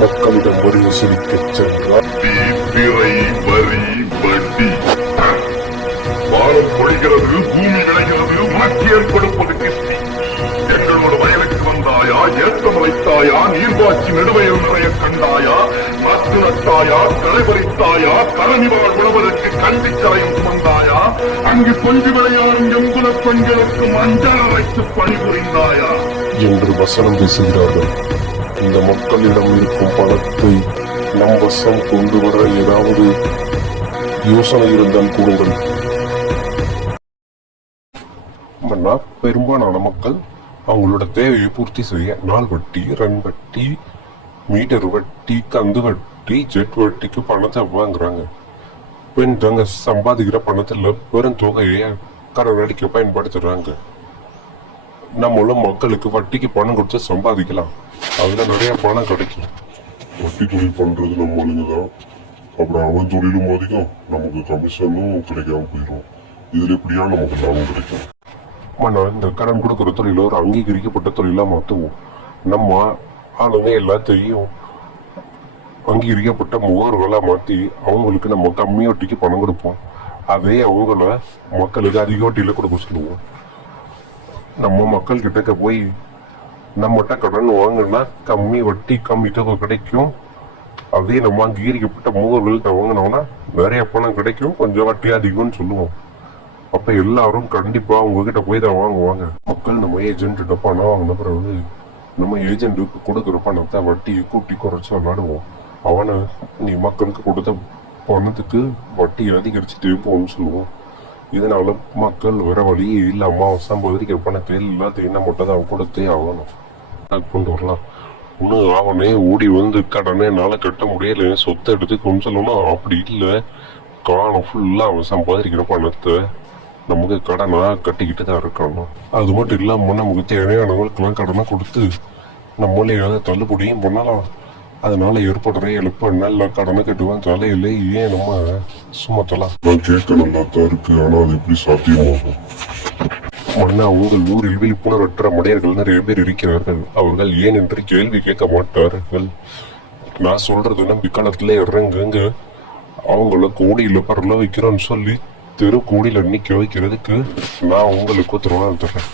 மக்களிடம் வரி வசூலிக்கச் சென்றார். வானம் பொழிகிறது, பூமி விளைகிறது, உனக்கு ஏற்படுவது கிஸ்தி. எங்களோட வயலுக்கு வந்தாயா, ஏற்றம் வைத்தாயா, நீர்வாட்சி நெடுவயல் நிறைய கண்டாயா, நாற்று நட்டாயா, களைபறித்தாயா, கரணிவாள் உணவதற்கு கண்டிக்கரையும் சுமந்தாயா, அங்கு கொஞ்சு விளையாடும் எங்குல பெண்களுக்கு மஞ்சள் அரைத்து பணிபுரிந்தாயா என்று வசனம் பேசுகிறார்கள். இந்த மக்களிடம் இருக்கும் பணத்தை நம் வசம் கொண்டு வர ஏதாவது யோசனை இருந்தால் கூறுங்கள். பெரும்பாலான மக்கள் அவங்களோட தேவையை பூர்த்தி செய்ய நாள் வட்டி, ரன் வட்டி, மீட்டர் வட்டி, கந்து வட்டி, ஜெட் வட்டிக்கு பணத்தை வாங்குறாங்க. பெண்தாங்க சம்பாதிக்கிற பணத்துல பெரும் தொகையை கடன் அடிக்க பயன்படுத்துறாங்க. நம்மளும் மக்களுக்கு வட்டிக்கு பணம் கொடுத்து சம்பாதிக்கலாம், அதுல நிறைய பணம் கிடைக்கும். வட்டி தொழில் பண்றது நம்மளுக்குதான். அப்புறம் அவன் தொழிலும் அதிகம், நமக்கு கமிஷனும் கிடைக்காம போயிடும். இதுல எப்படியா நமக்கு லாபம் கிடைக்கும்? இந்த கடன் கொடுக்குற தொழில ஒரு அங்கீகரிக்கப்பட்ட தொழிலா மாற்றுவோம். நம்ம ஆளுங்க எல்லாத்தையும் அங்கீகரிக்கப்பட்ட முகவர்களா மாற்றி அவங்களுக்கு நம்ம கம்மி வட்டிக்கு பணம் கொடுப்போம். அதே அவங்கள மக்களுக்கு அதிக வட்டியில கொடுக்க சொல்லுவோம். நம்ம மக்கள் கிட்ட போய் நம்மகிட்ட கடன் வாங்கினா கம்மி வட்டி, கம்மி தொகை கிடைக்கும். அதே நம்ம அங்கீகரிக்கப்பட்ட முகவர்கள்ட்ட வாங்கினோம்னா நிறைய பணம் கிடைக்கும், கொஞ்சம் வட்டி அதிகம்னு சொல்லுவோம். அப்ப எல்லாரும் கண்டிப்பா உங்ககிட்ட போய் தான் வாங்குவாங்க. மக்கள் நம்ம ஏஜென்ட் பணம் வாங்கின பிறகு நம்ம ஏஜென்ட்டுக்கு கொடுக்குற பணத்தை வட்டியை கூட்டி குறைச்சு விளையாடுவோம். அவனை நீ மக்களுக்கு கொடுத்த பணத்துக்கு வட்டி அதிகரிச்சுட்டே போன்னு சொல்லுவோம். இதனால மக்கள் வர வழியே இல்லாம சம்பாதிக்கிற பணத்தை எல்லாத்தையும் நம்ம தான் கொடுத்தே ஆகணும். கொண்டு வரலாம். இன்னும் அவனே ஓடி வந்து கடனை என்னால கட்ட முடியல, சொத்தை எடுத்து கொண்டு சொல்லணும். அப்படி இல்லை, காலம் ஃபுல்லா அவன் சம்பாதிக்கிற பணத்தை நமக்கு கடனா கட்டிக்கிட்டு தான் இருக்கணும். அது மட்டும் இல்லாம நமக்கு தேவையானவங்களுக்கெல்லாம் கடனை கொடுத்து நம்மளே ஏதாவது தள்ளுபடியும் பண்ணலாம். அதனால ஏற்படுற இழப்ப நல்ல கடனை கட்டுவான் தலையில ஏன் நம்ம சுமத்தலாம். நான் கேட்க நல்லா தான் இருக்கு, ஆனா அது எப்படி சாத்தியமாகும்? மன்னா, உங்கள் ஊரில் விழிப்புணர்வற்ற மடையர்கள் நிறைய பேர் இருக்கிறார்கள். அவர்கள் ஏன் என்று கேள்வி கேட்க மாட்டார்கள். நான் சொல்றது நம்பி களத்துல இறங்குங்க. அவங்கள கோடியில பரல வைக்கிறோன்னு சொல்லி தெரு கோடியில நிக்க வைக்கிறதுக்கு நான் உங்களுக்கு உத்தரவாதம் தர்றேன்.